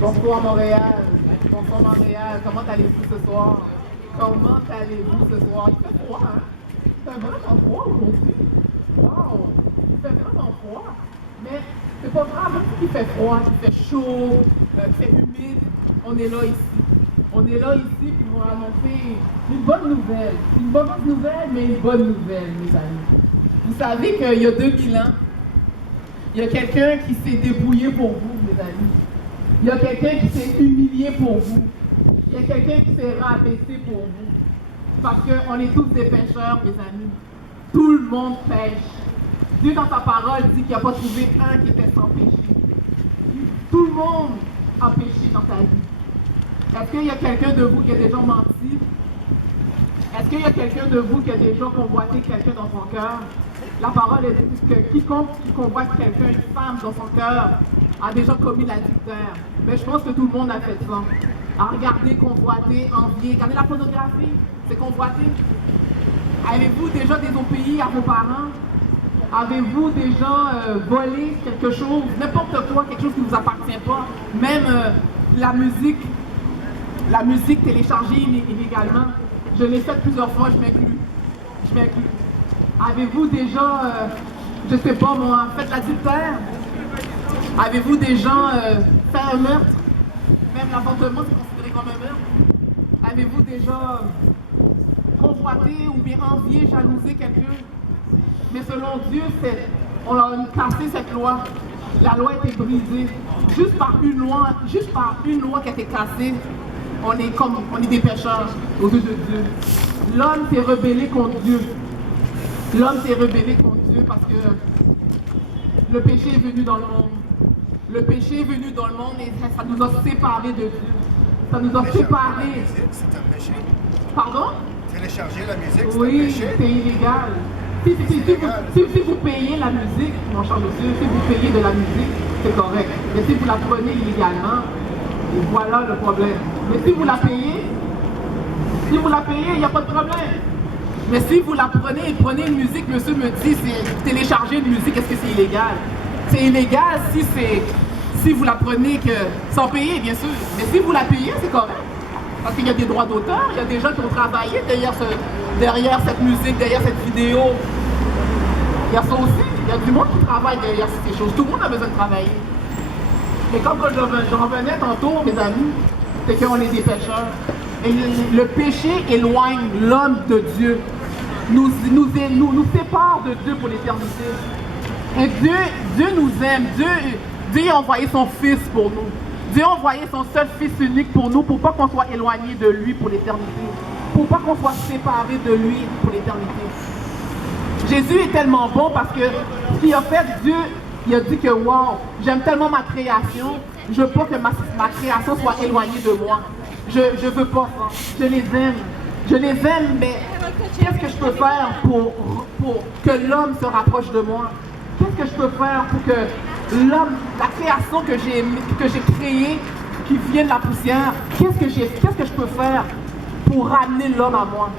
Bonsoir Montréal. Bonsoir Montréal. Comment allez-vous ce soir? Comment allez-vous ce soir? Il fait froid, hein? Il fait vraiment froid aujourd'hui. Wow! Il fait vraiment froid. Mais c'est pas grave, même s'il fait froid, il fait chaud, il fait humide. On est là ici. On est là ici pour vous annoncer une bonne nouvelle. Une mauvaise nouvelle, mais une bonne nouvelle, mes amis. Vous savez qu'il y a 2000 ans, il y a quelqu'un qui s'est débrouillé pour vous, mes amis. Il y a quelqu'un qui s'est humilié pour vous. Il y a quelqu'un qui s'est rabaissé pour vous. Parce qu'on est tous des pécheurs, mes amis. Tout le monde pêche. Dieu, dans sa parole, dit qu'il n'a pas trouvé un qui était sans péché. Tout le monde a péché dans sa vie. Est-ce qu'il y a quelqu'un de vous qui a déjà menti? Est-ce qu'il y a quelqu'un de vous qui a déjà convoité quelqu'un dans son cœur? La parole est dit que quiconque qui convoite quelqu'un, une femme dans son cœur, a déjà commis l'adultère. Mais je pense que tout le monde a fait ça. À regarder, convoiter, envier. Regardez la pornographie, c'est convoiter. Avez-vous déjà désobéi à vos parents? Avez-vous déjà volé quelque chose? N'importe quoi, quelque chose qui ne vous appartient pas. Même la musique téléchargée illégalement. Je l'ai faite plusieurs fois, je m'inclus. Avez-vous déjà, je sais pas moi, fait l'adultère? Avez-vous déjà fait un meurtre? Même l'avortement, c'est considéré comme un meurtre. Avez-vous déjà convoité ou bien envié, jalousé quelqu'un? Mais selon Dieu, on a cassé cette loi. La loi a été brisée. Juste par une loi qui a été cassée, on est des pécheurs aux yeux de Dieu. L'homme s'est rebellé contre Dieu. L'homme s'est rebellé contre Dieu parce que le péché est venu dans le monde. Le péché est venu dans le monde et ça nous a séparés de Dieu. Ça nous a séparés. C'est un péché. Pardon? Télécharger la musique, c'est Oui, un péché. c'est illégal. Si vous payez la musique, mon cher monsieur, si vous payez de la musique, c'est correct. Mais si vous la prenez illégalement, et voilà le problème. Mais si vous la payez, il n'y a pas de problème. Mais si vous la prenez et prenez une musique, monsieur me dit, c'est télécharger une musique, est-ce que c'est illégal? C'est illégal si vous la prenez sans payer, bien sûr. Mais si vous la payez, c'est correct. Parce qu'il y a des droits d'auteur, il y a des gens qui ont travaillé derrière cette musique, derrière cette vidéo. Il y a ça aussi, il y a du monde qui travaille derrière ces choses. Tout le monde a besoin de travailler. Mais comme je revenais tantôt, mes amis, c'est qu'on est des pécheurs. Et le péché éloigne l'homme de Dieu, nous sépare de Dieu pour l'éternité. Et Dieu nous aime, Dieu a envoyé son Fils pour nous. Dieu a envoyé son seul Fils unique pour nous, pour pas qu'on soit éloigné de lui pour l'éternité, pour pas qu'on soit séparé de lui pour l'éternité. Jésus est tellement bon parce que ce qu'il a fait, Dieu, il a dit que wow, j'aime tellement ma création, je veux pas que ma création soit éloignée de moi. Je veux pas ça. Je les aime, mais qu'est-ce que je peux faire pour que l'homme se rapproche de moi? Qu'est-ce que je peux faire pour que l'homme, la création que j'ai créée, qui vient de la poussière, qu'est-ce que je peux faire pour ramener l'homme à moi?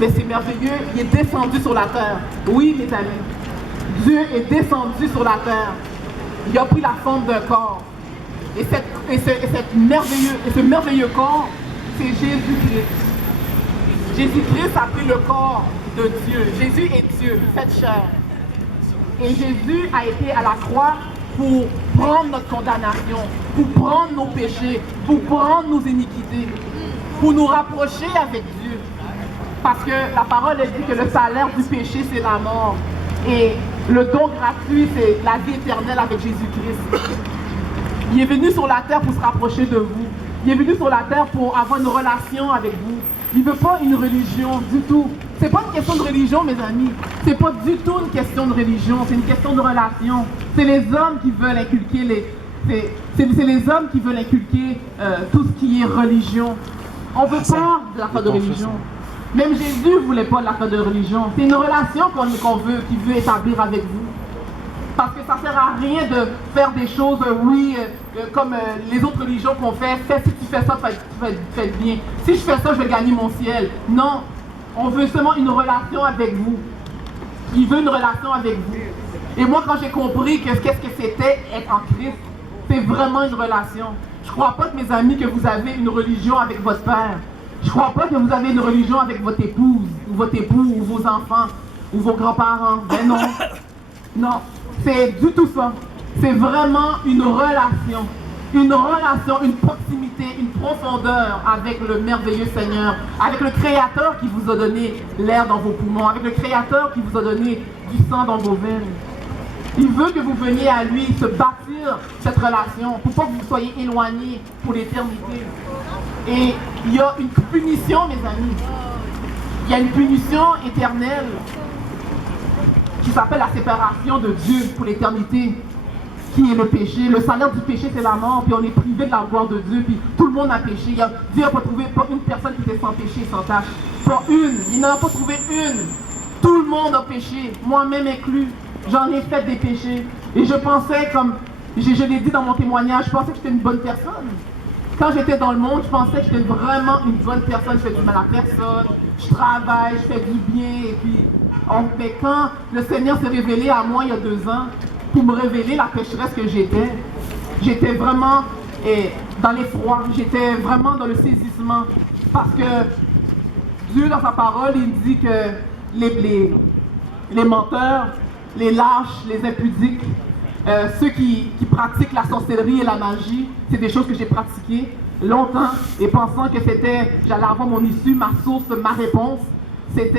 Mais c'est merveilleux, il est descendu sur la terre. Oui, mes amis, Dieu est descendu sur la terre. Il a pris la forme d'un corps. Et ce merveilleux corps, c'est Jésus-Christ. Jésus-Christ a pris le corps de Dieu. Jésus est Dieu, fait chair. Et Jésus a été à la croix pour prendre notre condamnation, pour prendre nos péchés, pour prendre nos iniquités, pour nous rapprocher avec Dieu. Parce que la parole dit que le salaire du péché, c'est la mort. Et le don gratuit, c'est la vie éternelle avec Jésus-Christ. Il est venu sur la terre pour se rapprocher de vous. Il est venu sur la terre pour avoir une relation avec vous. Il ne veut pas une religion du tout. C'est pas une question de religion, mes amis. C'est pas du tout une question de religion. C'est une question de relation. C'est les hommes qui veulent inculquer c'est les hommes qui veulent inculquer tout ce qui est religion. On veut pas de l'affaire de religion. Même Jésus ne voulait pas de l'affaire de religion. C'est une relation qu'il veut établir avec vous. Parce que ça ne sert à rien de faire des choses, comme les autres religions qu'on fait. Si tu fais ça, tu vas être bien. Si je fais ça, je vais gagner mon ciel. Non, on veut seulement une relation avec vous. Il veut une relation avec vous. Et moi, quand j'ai compris qu'est-ce que c'était être en Christ, c'est vraiment une relation. Je Je ne crois pas, mes amis, que vous avez une religion avec votre père. Je ne crois pas que vous avez une religion avec votre épouse, ou votre époux, ou vos enfants, ou vos grands-parents. Ben non. Non, c'est du tout ça. C'est vraiment une relation, une proximité, une profondeur avec le merveilleux Seigneur, avec le Créateur qui vous a donné l'air dans vos poumons, avec le Créateur qui vous a donné du sang dans vos veines. Il veut que vous veniez à lui se bâtir cette relation pour pas que vous soyez éloignés pour l'éternité. Et il y a une punition, mes amis. Il y a une punition éternelle qui s'appelle la séparation de Dieu pour l'éternité, qui est le péché. Le salaire du péché, c'est la mort, puis on est privé de la gloire de Dieu, puis tout le monde a péché. Dieu n'a pas trouvé pas une personne qui était sans péché, sans tâche. Pas une. Il n'en a pas trouvé une. Tout le monde a péché, moi-même inclus. J'en ai fait des péchés. Et je pensais, comme je l'ai dit dans mon témoignage, je pensais que j'étais une bonne personne. Quand j'étais dans le monde, je pensais que j'étais vraiment une bonne personne. Je fais du mal à personne, je travaille, je fais du bien. Et puis, mais quand le Seigneur s'est révélé à moi il y a 2 ans, pour me révéler la pécheresse que j'étais vraiment dans l'effroi, j'étais vraiment dans le saisissement. Parce que Dieu, dans sa parole, il dit que les menteurs, les lâches, les impudiques, ceux qui pratiquent la sorcellerie et la magie, c'est des choses que j'ai pratiquées longtemps et pensant que j'allais avoir mon issue, ma source, ma réponse, ils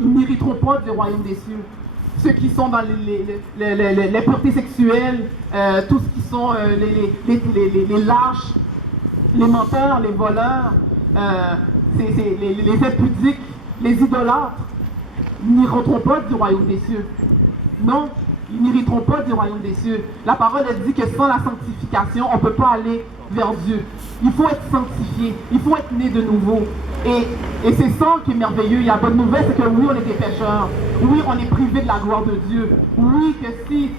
n'hériteront pas du royaume des cieux. Ceux qui sont dans l'impureté sexuelle, tous ce qui sont les lâches, les menteurs, les voleurs, les impudiques, les idolâtres, n'hériteront pas du royaume des cieux. Non, ils n'hériteront pas du royaume des cieux. La parole elle dit que sans la sanctification, on ne peut pas aller vers Dieu. Il faut être sanctifié, il faut être né de nouveau. Et c'est ça qui est merveilleux. La bonne nouvelle, c'est que oui, on est des pécheurs. Oui, on est privé de la gloire de Dieu. Oui, que si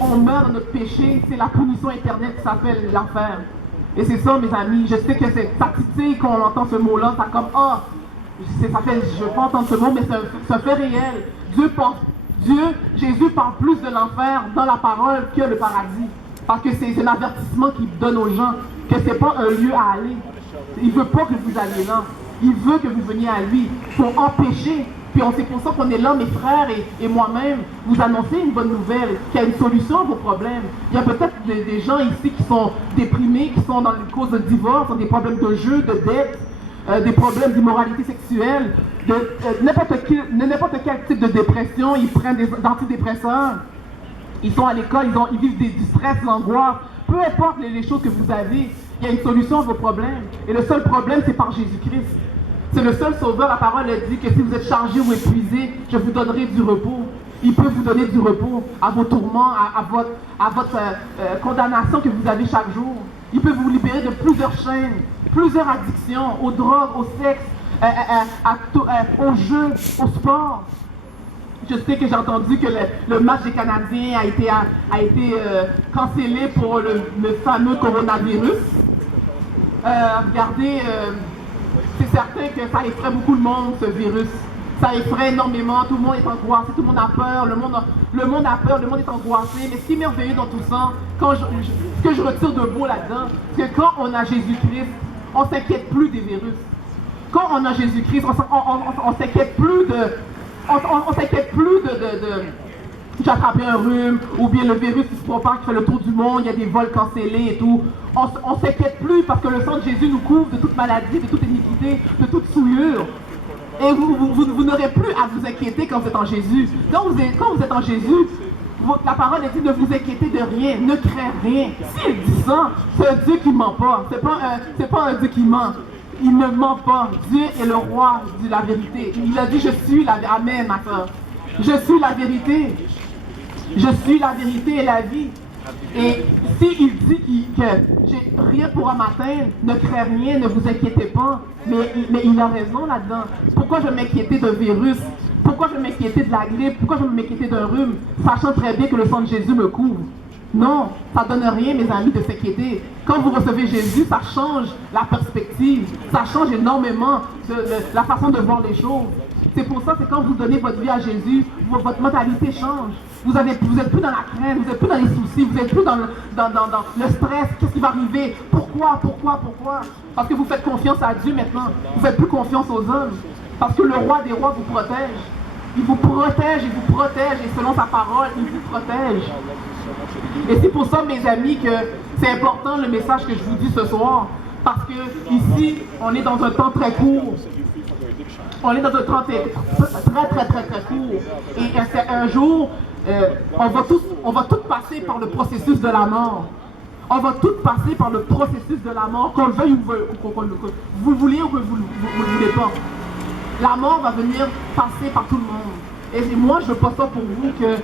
on meurt dans notre péché, c'est la punition éternelle qui s'appelle l'enfer. Et c'est ça, mes amis. Je sais que ça titille quand on entend ce mot-là. Ça comme, je ne veux pas entendre ce mot, mais c'est un fait réel. Jésus parle plus de l'enfer dans la parole que le paradis. Parce que c'est l'avertissement qu'il donne aux gens, que ce n'est pas un lieu à aller. Il ne veut pas que vous alliez là. Il veut que vous veniez à lui pour empêcher. Puis c'est pour ça qu'on est là, mes frères et moi-même, vous annoncer une bonne nouvelle, qu'il y a une solution à vos problèmes. Il y a peut-être des gens ici qui sont déprimés, qui sont dans une cause de divorce, ont des problèmes de jeu, de dette, des problèmes d'immoralité sexuelle, de n'importe quel type de dépression. Ils prennent des antidépresseurs, ils sont à l'école, ils vivent du stress, de l'angoisse. Peu importe les choses que vous avez, il y a une solution à vos problèmes. Et le seul problème, c'est par Jésus-Christ. C'est le seul sauveur. La parole dit que si vous êtes chargé ou épuisé, je vous donnerai du repos. Il peut vous donner du repos à vos tourments, à votre condamnation que vous avez chaque jour. Il peut vous libérer de plusieurs chaînes, plusieurs addictions, aux drogues, au sexe, au jeu, au sport. Je sais que j'ai entendu que le match des Canadiens a été cancellé pour le fameux coronavirus. Regardez, c'est certain que ça effraie beaucoup le monde, ce virus. Ça effraie énormément, tout le monde est angoissé, tout le monde a peur, le monde a peur, le monde est angoissé. Mais ce qui est merveilleux dans tout ça, ce que je retire de beau là-dedans, c'est que quand on a Jésus-Christ, on ne s'inquiète plus des virus. Quand on a Jésus-Christ, on ne s'inquiète plus on s'inquiète plus j'ai attrapé un rhume, ou bien le virus qui se propage, qui fait le tour du monde, il y a des vols cancellés et tout. On ne s'inquiète plus parce que le sang de Jésus nous couvre de toute maladie, de toute iniquité, de toute souillure. Et vous n'aurez plus à vous inquiéter quand vous êtes en Jésus. Quand vous êtes en Jésus, la parole dit de vous inquiéter de rien, ne crains rien. S'il dit ça, c'est un Dieu qui ne ment pas. C'est pas un Dieu qui ment. Il ne ment pas. Dieu est le roi de la vérité. Il a dit, je suis la vérité. Amen, ma soeur. Je suis la vérité. Je suis la vérité et la vie. Et s'il dit que j'ai rien pourra m'atteindre, ne crains rien, ne vous inquiétez pas. Mais il a raison là-dedans. Pourquoi je m'inquiétais d'un virus? Pourquoi je m'inquiétais de la grippe? Pourquoi je m'inquiétais d'un rhume? Sachant très bien que le sang de Jésus me couvre. Non, ça ne donne rien, mes amis, de s'inquiéter. Quand vous recevez Jésus, ça change la perspective. Ça change énormément la façon de voir les choses. C'est pour ça que quand vous donnez votre vie à Jésus, votre mentalité change. Vous êtes plus dans la crainte, vous êtes plus dans les soucis, vous êtes plus dans le stress. Qu'est-ce qui va arriver? Pourquoi? Parce que vous faites confiance à Dieu maintenant. Vous faites plus confiance aux hommes. Parce que le roi des rois vous protège. Il vous protège, et selon sa parole, il vous protège. Et c'est pour ça, mes amis, que c'est important le message que je vous dis ce soir. Parce que ici, on est dans un temps très court. On est dans un temps très court. Et un jour, on va tous passer par le processus de la mort. On va tous passer par le processus de la mort, qu'on le veuille ou qu'on le veuille. Vous le voulez ou que vous ne le voulez pas. La mort va venir passer par tout le monde. Et moi, je veux pas ça pour vous, que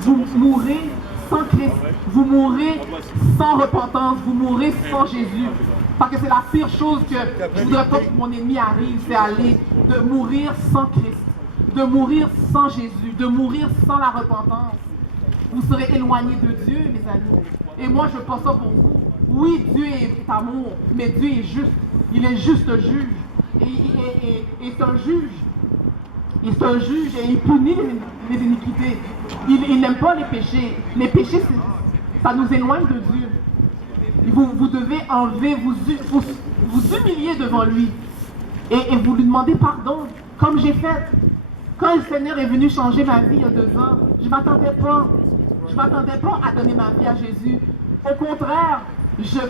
vous mourrez sans Christ, vous mourrez sans repentance, vous mourrez sans Jésus. Parce que c'est la pire chose que je voudrais pas que mon ennemi arrive, c'est aller de mourir sans Christ, de mourir sans Jésus, de mourir sans la repentance. Vous serez éloignés de Dieu, mes amis. Et moi, je veux pas ça pour vous. Oui, Dieu est amour, mais Dieu est juste. Il est juste juge. Et c'est un juge. Il est un juge et il punit les iniquités. Il n'aime pas les péchés. Les péchés, ça nous éloigne de Dieu. Vous devez enlever, vous humilier devant lui. Et vous lui demandez pardon, comme j'ai fait. Quand le Seigneur est venu changer ma vie il y a 2 ans, je ne m'attendais pas à donner ma vie à Jésus. Au contraire,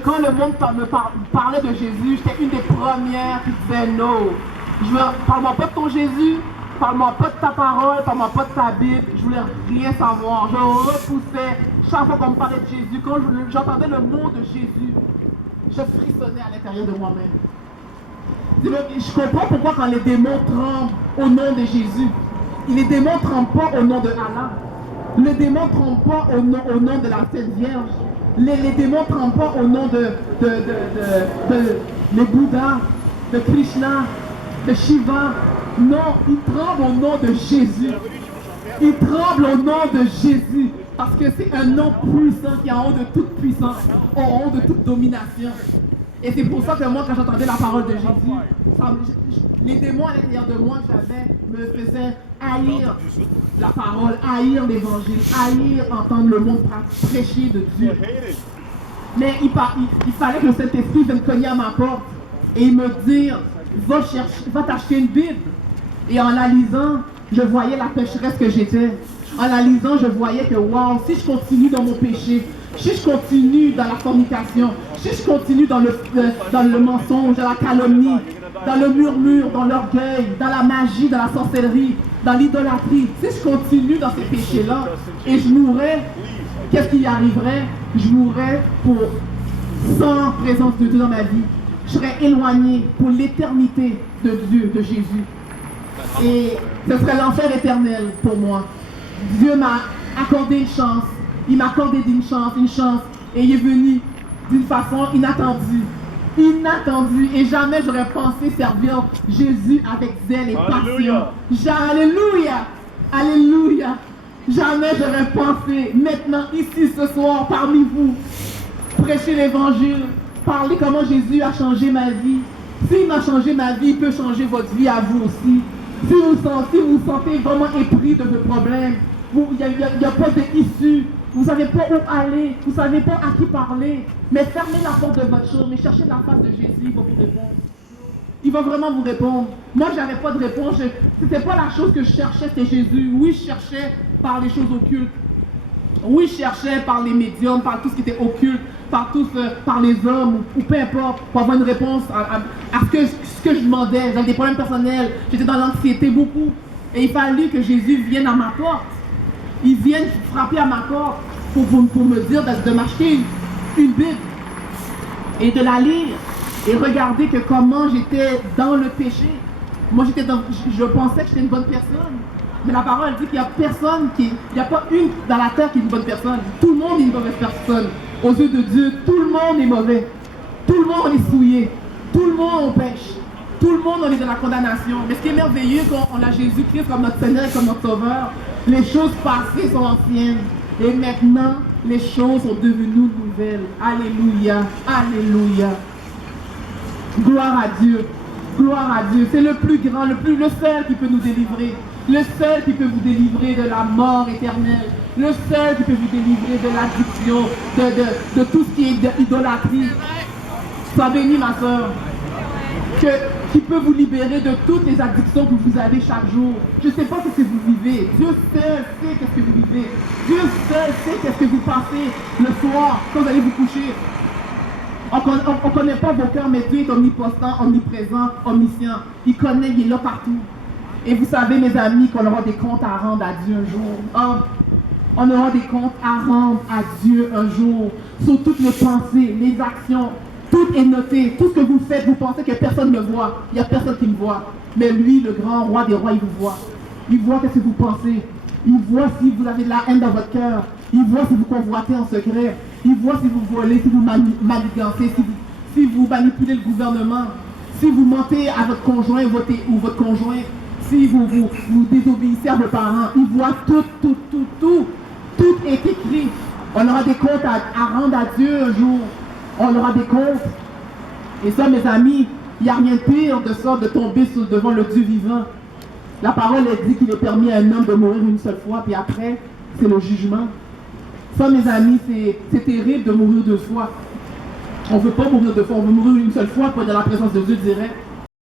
quand le monde me parlait de Jésus, j'étais une des premières qui disait non. Parle-moi pas de ton Jésus, parle-moi pas de ta parole, parle-moi pas de ta Bible, je voulais rien savoir. Je repoussais chaque fois qu'on me parlait de Jésus. Quand j'entendais le mot de Jésus, je frissonnais à l'intérieur de moi-même. Je comprends pourquoi quand les démons tremblent au nom de Jésus, les démons ne tremblent pas au nom de Allah. Les démons ne tremblent pas au nom de la Sainte Vierge. Les démons ne tremblent pas au nom de Bouddha, de Krishna, de Shiva. Non, ils tremblent au nom de Jésus. Ils tremblent au nom de Jésus. Parce que c'est un nom puissant qui est en haut de toute puissance, en haut de toute domination. Et c'est pour ça que moi, quand j'entendais la parole de Jésus, les démons à l'intérieur de moi que j'avais me faisaient haïr la parole, haïr l'évangile, haïr entendre le monde prêcher de Dieu. Mais il fallait que le Saint-Esprit vienne cogner à ma porte et me dire, va t'acheter une Bible. Et en la lisant, je voyais la pécheresse que j'étais. En la lisant, je voyais que, wow, si je continue dans mon péché, si je continue dans la fornication, si je continue dans le mensonge, dans la calomnie, dans le murmure, dans l'orgueil, dans la magie, dans la sorcellerie, dans l'idolâtrie, si je continue dans ces péchés-là et je mourrais, qu'est-ce qui arriverait? Je mourrais sans présence de Dieu dans ma vie. Je serais éloigné pour l'éternité de Dieu, de Jésus. Et ce serait l'enfer éternel pour moi. Dieu m'a accordé une chance. Il m'a accordé une chance. Et il est venu d'une façon inattendue. Et jamais j'aurais pensé servir Jésus avec zèle et passion. Alléluia. Alléluia. Jamais j'aurais pensé, maintenant, ici, ce soir, parmi vous, prêcher l'évangile, parler comment Jésus a changé ma vie. S'il m'a changé ma vie, il peut changer votre vie à vous aussi. Si vous vous sentez vraiment épris de vos problèmes, il n'y a pas d'issue, vous ne savez pas où aller, vous ne savez pas à qui parler, mais fermez la porte de votre chambre et cherchez la face de Jésus, il va vous répondre. Il va vraiment vous répondre. Moi, je n'avais pas de réponse. Ce n'était pas la chose que je cherchais, c'était Jésus. Oui, je cherchais par les choses occultes. Oui, je cherchais par les médiums, par tout ce qui était occulte, par les hommes, ou peu importe, pour avoir une réponse à ce que je demandais. J'avais des problèmes personnels, j'étais dans l'anxiété beaucoup. Et il fallut que Jésus vienne à ma porte. Il vienne frapper à ma porte pour me dire de m'acheter une Bible et de la lire. Et regarder que comment j'étais dans le péché. Moi, je pensais que j'étais une bonne personne. Mais la parole dit qu'il n'y a personne il n'y a pas une dans la terre qui est une bonne personne. Tout le monde est une mauvaise personne. Aux yeux de Dieu, tout le monde est mauvais. Tout le monde est souillé. Tout le monde pêche. Tout le monde on est dans la condamnation. Mais ce qui est merveilleux quand on a Jésus-Christ comme notre Seigneur et comme notre Sauveur, les choses passées sont anciennes. Et maintenant, les choses sont devenues nouvelles. Alléluia. Alléluia. Gloire à Dieu. Gloire à Dieu. C'est le plus grand, le seul qui peut nous délivrer. Le seul qui peut vous délivrer de la mort éternelle. Le seul qui peut vous délivrer de l'addiction, de tout ce qui est idolâtrie. Sois bénie, ma soeur. Qui peut vous libérer de toutes les addictions que vous avez chaque jour. Je ne sais pas ce que vous vivez. Dieu seul sait qu'est-ce que vous vivez. Dieu seul sait qu'est-ce que vous pensez le soir quand vous allez vous coucher. On ne connaît pas vos cœurs, mais Dieu est omnipotent, omniprésent, omniscient. Il connaît, il est là partout. Et vous savez, mes amis, qu'on aura des comptes à rendre à Dieu un jour. Oh, on aura des comptes à rendre à Dieu un jour. Sur toutes les pensées, les actions. Tout est noté. Tout ce que vous faites, vous pensez que personne ne voit. Il n'y a personne qui me voit. Mais lui, le grand roi des rois, il vous voit. Il voit ce que vous pensez. Il voit si vous avez de la haine dans votre cœur. Il voit si vous convoitez en secret. Il voit si vous volez, si vous manigancez, si vous manipulez le gouvernement, si vous mentez à votre conjoint ou votre conjoint, si vous désobéissez à vos parents. Il voit tout. Tout est écrit. On aura des comptes à rendre à Dieu un jour. On aura des comptes. Et ça, mes amis, il n'y a rien de pire de ça, de tomber devant le Dieu vivant. La parole est dit qu'il est permis à un homme de mourir une seule fois, puis après, c'est le jugement. Ça, mes amis, c'est terrible de mourir deux fois. On ne veut pas mourir deux fois, on veut mourir une seule fois pour être dans la présence de Dieu direct.